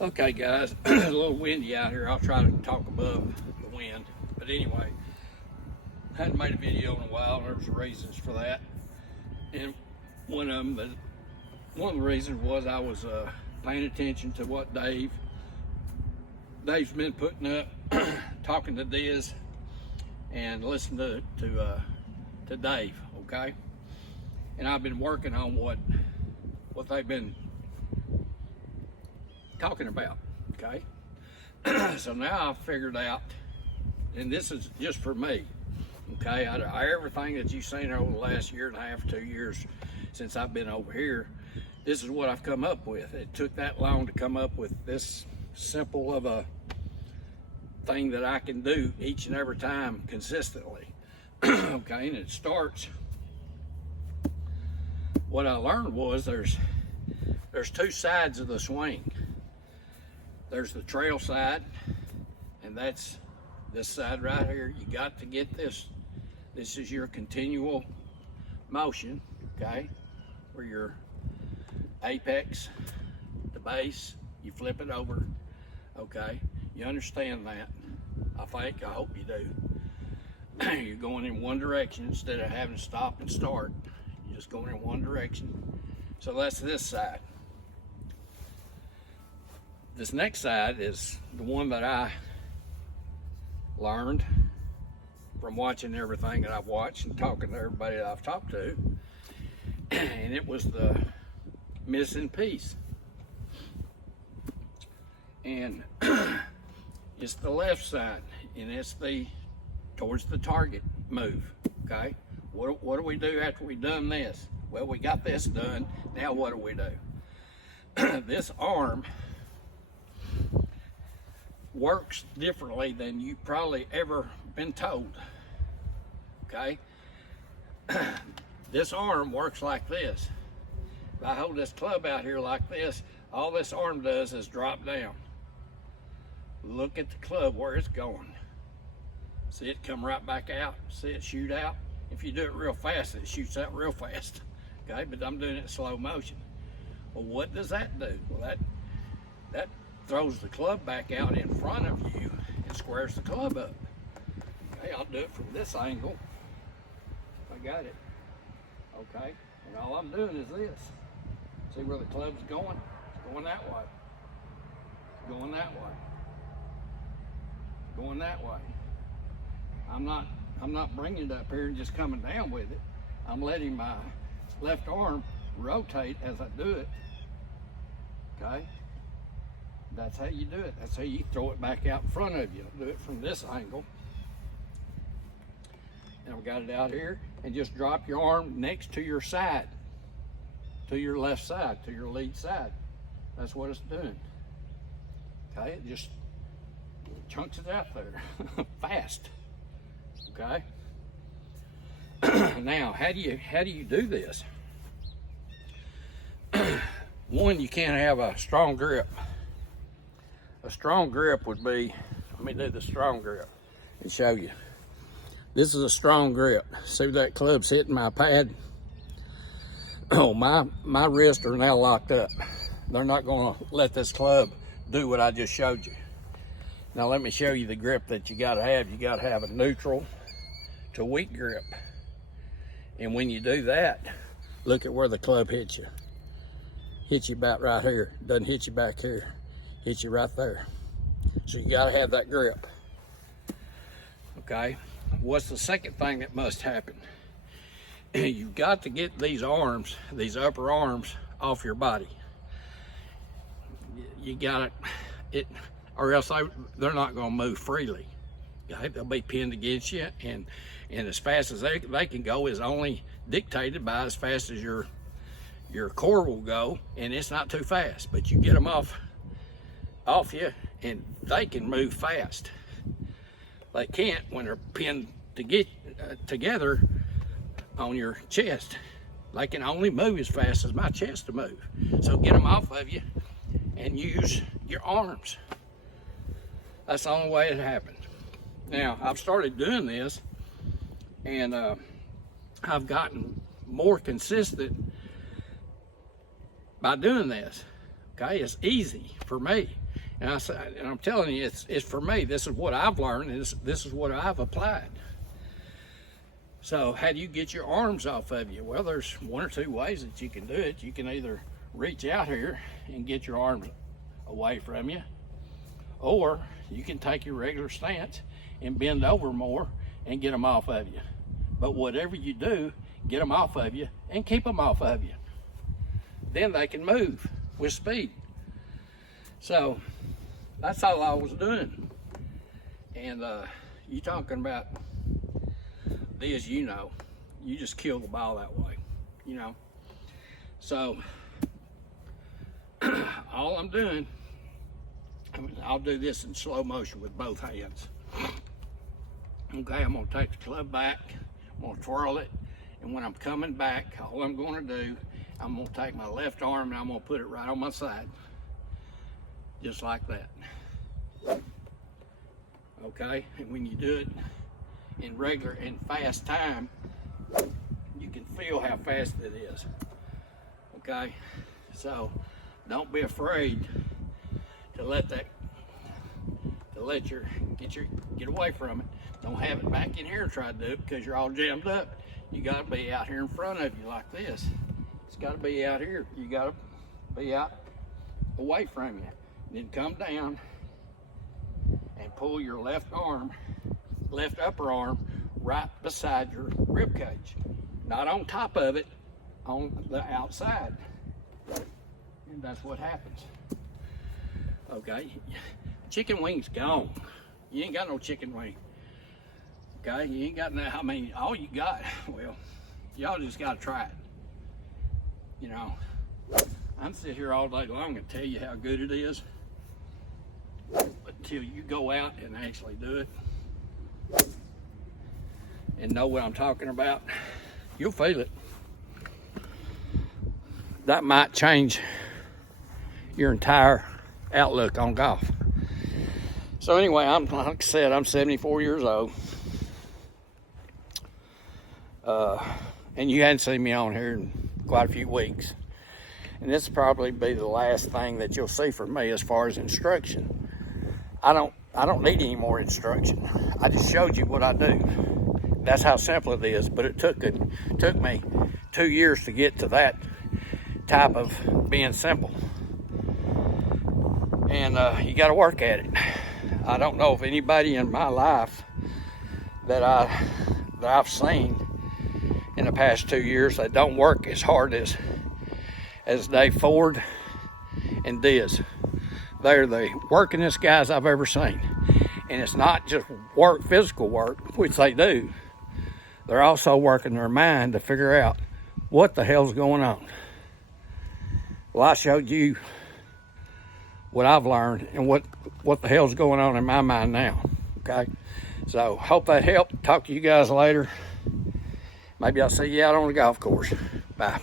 Okay, guys, it's a little windy out here. I'll try to talk above the wind. But anyway, I hadn't made a video in a while, and there was reasons for that. And one of the reasons was I was paying attention to what Dave's been putting up, talking to Diz, and listening to Dave. Okay, and I've been working on what they've been talking about. Okay, so now I figured out, and this is just for me. Okay, everything that you've seen over the last year and a half, 2 years since I've been over here, this is what I've come up with. It took that long to come up with this simple of a thing that I can do each and every time consistently. Okay, and it starts, what I learned was there's two sides of the swing. There's the trail side, and that's this side right here. You got to get this. This is your continual motion, okay? Where your apex, the base, you flip it over, okay? You understand that, I hope you do. You're going in one direction instead of having to stop and start. You're just going in one direction. So that's this side. This next side is the one that I learned from watching everything that I've watched and talking to everybody that I've talked to, and it was the missing piece. And it's the left side, and it's the towards the target move. Okay, what do we do after we done this? Well, we got this done. Now what do we do? This arm works differently than you probably ever been told. Okay, this arm works like this. If I hold this club out here like this, all this arm does is drop down. Look at the club where it's going. See it come right back out. See it shoot out. If you do it real fast, it shoots out real fast. Okay, but I'm doing it in slow motion. Well, what does that do? Well, that throws the club back out in front of you and squares the club up. Okay, I'll do it from this angle. I got it. Okay, and all I'm doing is this. See where the club's going? It's going that way. It's going that way. Going that way. I'm not bringing it up here and just coming down with it. I'm letting my left arm rotate as I do it. Okay. That's how you do it. That's how you throw it back out in front of you. Do it from this angle. And I've got it out here. And just drop your arm next to your side. To your left side, to your lead side. That's what it's doing. Okay, it just chunks it out there. Fast. Okay. Now, how do you do this? One, you can't have a strong grip. A strong grip would be, let me do the strong grip and show you. This is a strong grip. See that club's hitting my pad? Oh, my wrists are now locked up. They're not gonna let this club do what I just showed you. Now let me show you the grip that you gotta have. You gotta have a neutral to weak grip. And when you do that, look at where the club hits you. Hits you about right here. Doesn't hit you back here. Hits you right there. So you gotta have that grip. Okay, what's the second thing that must happen? You've got to get these arms, these upper arms, off your body. You got it, or else they're not gonna move freely. Okay? They'll be pinned against you, and as fast as they can go is only dictated by as fast as your core will go, and it's not too fast, but you get them off you and they can move fast. They can't when they're pinned together on your chest. They can only move as fast as my chest to move. So get them off of you and use your arms. That's the only way it happens. Now, I've started doing this, and I've gotten more consistent by doing this. Okay, it's easy for me. And I'm telling you, it's for me. This is what I've learned, and this is what I've applied. So how do you get your arms off of you? Well, there's one or two ways that you can do it. You can either reach out here and get your arms away from you, or you can take your regular stance and bend over more and get them off of you. But whatever you do, get them off of you and keep them off of you. Then they can move with speed. So that's all I was doing. And you talking about this, you know, you just kill the ball that way, you know. So all I'm doing, I'll do this in slow motion with both hands. Okay, I'm gonna take the club back, I'm gonna twirl it, and when I'm coming back, all I'm gonna do, I'm gonna take my left arm and I'm gonna put it right on my side. Just like that. Okay, and when you do it in regular and fast time, you can feel how fast it is. Okay, so don't be afraid to get away from it. Don't have it back in here and try to do it because you're all jammed up. You got to be out here in front of you like this. It's got to be out here. You got to be out away from you. Then come down and pull your left upper arm right beside your rib cage. Not on top of it, on the outside. And that's what happens. Okay, chicken wing's gone. You ain't got no chicken wing. Okay, you ain't got no, I mean, all you got, well, y'all just gotta try it. You know, I can sit here all day long and tell you how good it is, but until you go out and actually do it and know what I'm talking about, you'll feel it. That might change your entire outlook on golf. So anyway, like I said, I'm 74 years old. And you hadn't seen me on here in quite a few weeks. And this will probably be the last thing that you'll see from me as far as instruction. I don't need any more instruction. I just showed you what I do. That's how simple it is, but it took me 2 years to get to that type of being simple. And you got to work at it. I don't know if anybody in my life that I've seen in the past 2 years that don't work as hard as Dave Ford and Diz. They're the workingest guys I've ever seen. And it's not just work, physical work, which they do. They're also working their mind to figure out what the hell's going on. Well, I showed you what I've learned and what the hell's going on in my mind now. Okay, so hope that helped. Talk to you guys later. Maybe I'll see you out on the golf course. Bye.